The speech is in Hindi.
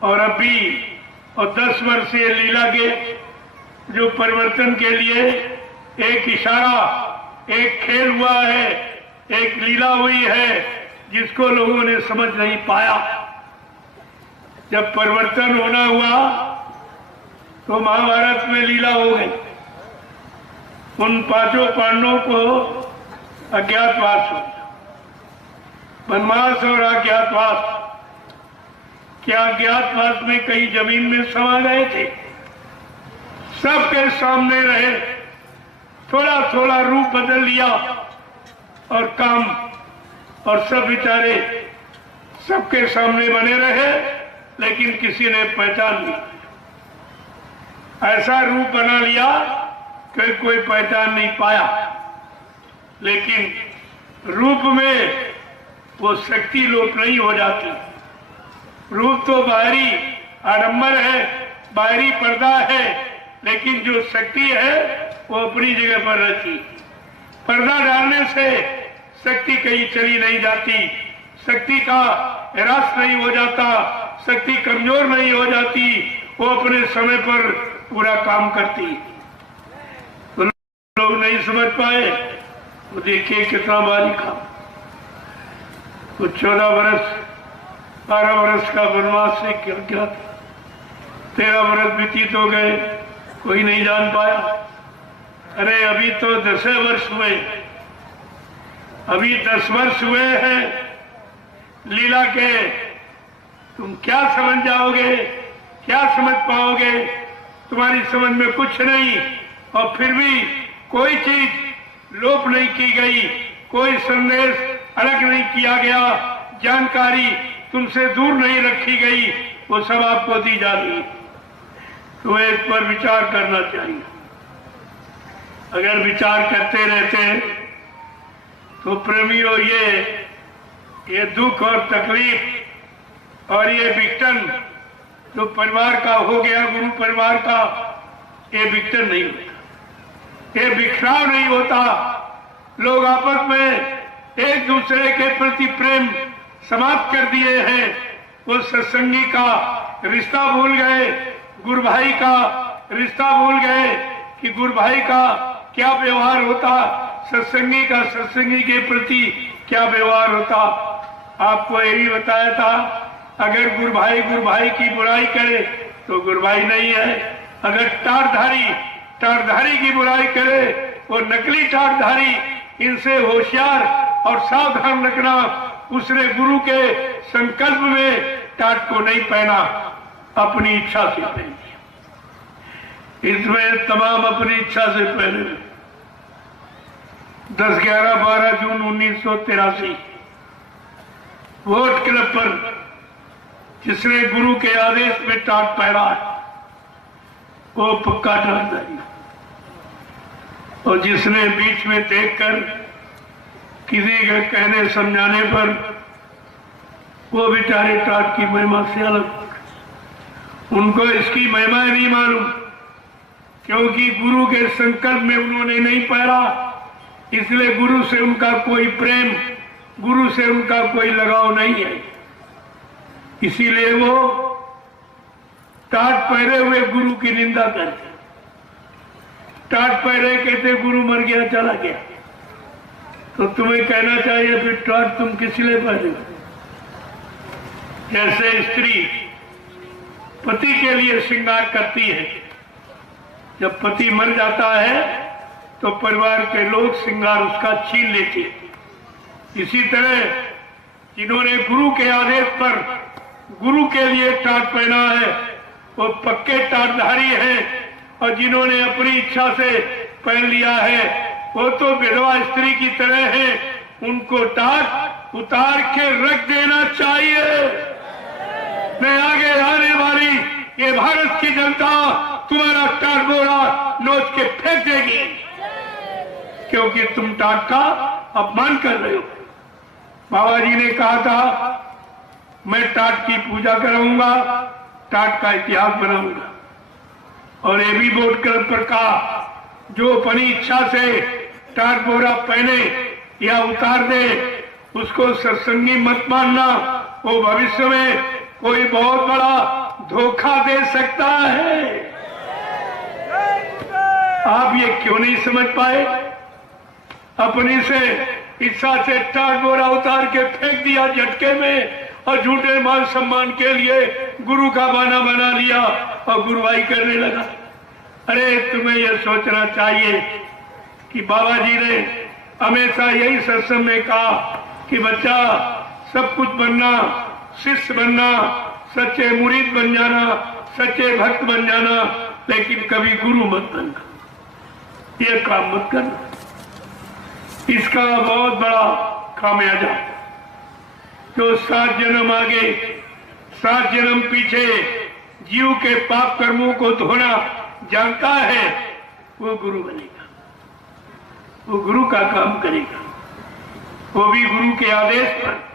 और अभी और 10 वर्षीय लीला के जो परिवर्तन के लिए एक इशारा, एक खेल हुआ है, एक लीला हुई है जिसको लोगों ने समझ नहीं पाया। जब परिवर्तन होना हुआ तो महाभारत में लीला हो गई। उन 5 पांडवों को अज्ञातवास हो गया, वनवास और अज्ञातवास। क्या अज्ञातवास में कई जमीन में समा गए थे? सबके सामने रहे, थोड़ा थोड़ा रूप बदल लिया और काम, और सब बेचारे सबके सामने बने रहे, लेकिन किसी ने पहचान नहीं। ऐसा रूप बना लिया कि कोई पहचान नहीं पाया, लेकिन रूप में वो शक्ति लोप नहीं हो जाती। रूप तो बाहरी आडंबर है, बाहरी पर्दा है, लेकिन जो शक्ति है वो अपनी जगह पर रहती। पर्दा डालने से शक्ति कहीं चली नहीं जाती, शक्ति का ह्रास नहीं हो जाता, शक्ति कमजोर नहीं हो जाती, वो अपने समय पर पूरा काम करती। तो लोग नहीं समझ पाए, तो देखिए कितना बारीक काम। कुछ 14 वर्ष 12 वर्ष का वनवास से क्या था, 13 वर्ष व्यतीत हो गए, कोई नहीं जान पाया। अरे अभी तो 10 वर्ष हुए, अभी 10 वर्ष हुए हैं लीला के। तुम क्या समझ जाओगे, क्या समझ पाओगे? तुम्हारी समझ में कुछ नहीं, और फिर भी कोई चीज लोप नहीं की गई, कोई संदेश अलग नहीं किया गया, जानकारी तुमसे दूर नहीं रखी गई, वो सब आपको दी जा रही। तो इस पर विचार करना चाहिए। अगर विचार करते रहते तो प्रेमियों, ये दुख और तकलीफ और ये विघटन जो परिवार का हो गया, गुरु परिवार का, ये विघटन नहीं होता, ये बिखराव नहीं होता। लोग आपस में एक दूसरे के प्रति प्रेम समाप्त कर दिए हैं। वो सत्संगी का रिश्ता भूल गए, गुरु भाई का रिश्ता भूल गए कि गुरु भाई का क्या व्यवहार होता, सत्संगी का सत्संगी के प्रति क्या व्यवहार होता। आपको यही बताया था, अगर गुरु भाई की बुराई करे तो गुरु भाई नहीं है। अगर टारधारी की बुराई करे, वो नकली टारधारी, इनसे होशियार और सावधान रखना। उसने गुरु के संकल्प में टाट को नहीं पहना, अपनी इच्छा से पहन दिया। इसमें तमाम अपनी इच्छा से पहने। 10, 11, 12 जून 1983 वोट क्लब पर जिसने गुरु के आदेश में टाट पहना है वो पक्का टाटधारी, और जिसने बीच में देखकर किसी के कहने समझाने पर वो बेचारे टाट की महिमा से अलग, उनको इसकी महिमा नहीं मालूम, क्योंकि गुरु के संकल्प में उन्होंने नहीं पहरा, इसलिए गुरु से उनका कोई प्रेम, गुरु से उनका कोई लगाव नहीं है। इसीलिए वो टाट पहरे हुए गुरु की निंदा करते। टाट पहरे कहते गुरु मर गया, चला गया। तो तुम्हें कहना चाहिए फिर टाट तुम किस लिए पहने? जैसे स्त्री पति के लिए श्रृंगार करती है, जब पति मर जाता है तो परिवार के लोग श्रृंगार उसका छीन लेते हैं। इसी तरह जिन्होंने गुरु के आदेश पर गुरु के लिए टाट पहना है वो पक्के टाटधारी हैं, और जिन्होंने अपनी इच्छा से पहन लिया है वो तो विधवा स्त्री की तरह है। उनको टाट उतार के रख देना चाहिए। मैं आगे आने वाली ये भारत की जनता तुम्हारा टाट बोरा नोच के फेंक देगी, क्योंकि तुम टाट का अपमान कर रहे हो। बाबा जी ने कहा था मैं टाट की पूजा कराऊंगा, टाट का इतिहास बनाऊंगा, और ये भी वोट क्लब पर कहा जो अपनी इच्छा से टाट बोरा पहने या उतार दे उसको सत्संगी मत मानना, वो भविष्य में कोई बहुत बड़ा धोखा दे सकता है। आप ये क्यों नहीं समझ पाए? अपनी से इच्छा से टाट बोरा उतार के फेंक दिया झटके में और झूठे मान सम्मान के लिए गुरु का बहाना बना लिया और गुरुवाई करने लगा। अरे तुम्हें यह सोचना चाहिए कि बाबा जी ने हमेशा यही सत्संग में कहा कि बच्चा सब कुछ बनना, शिष्य बनना, सच्चे मुरीद बन जाना, सच्चे भक्त बन जाना, लेकिन कभी गुरु मत बनना, ये काम मत करना। इसका बहुत बड़ा खामियाजा जो 7 जन्म आगे 7 जन्म पीछे जीव के पाप कर्मों को धोना जानता है, वो गुरु बनेगा, वो गुरु का काम करेगा, वो भी गुरु के आदेश पर।